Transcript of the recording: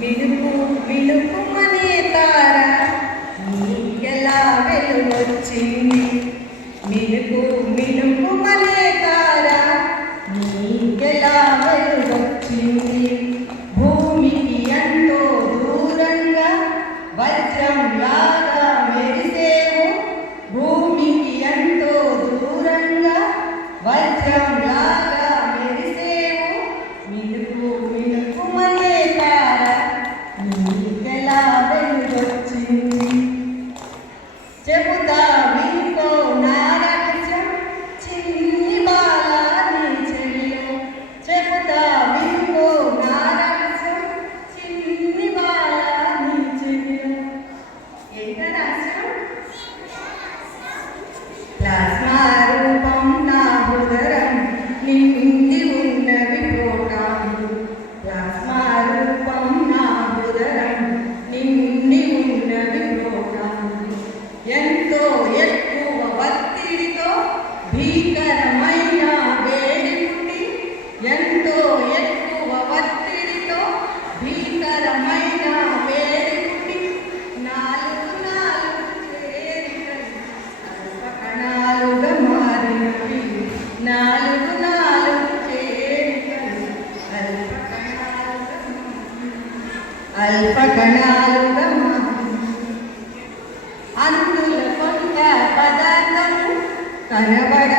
మిలుపు మిలుపుమనే తార నీకెలా వెలుగొచ్చింది. మిలుపు మిలుపుమనే తార నీకెలా వెలుగొచ్చింది. భూమికి ఎంతో దూరంగా వజ్రంలాగా మెరిసేవు. భూమికి ఎంతో దూరంగా వజ్రంలాగా మెరిసేవు. మిలుపు మిలుపుమనే తార నీకెలా వెలుగొచ్చింది. చెబుతా వినుకో నా రహస్యం చిన్ని బాల నీ చెలిలో. చెబుతా వినుకో నా రహస్యం చిన్ని బాల నీ చెలిలో. ఏంట రహస్యం? ప్లాస్మా రూపం నా హృదయం నిండి ఉన్నవి ప్రోటాన్లు. ప్లాస్మా రూపం నా హృదయం నిండి ఉన్నవి ప్రోటాన్లు. ఎంతో ఎక్కువ ఒత్తిడితో భీకరమైన వేడి నుండి, ఎంతో ఎక్కువ ఒత్తిడితో భీకరమైన వేడి నుండి నాలుగు నాలుగు చేరికలు అల్పకణాలుగా మారినవి. నాలుగు నాలుగు చేరికలు అల్పకణాలుగా అందుల కొంత పదార్థము కనబడ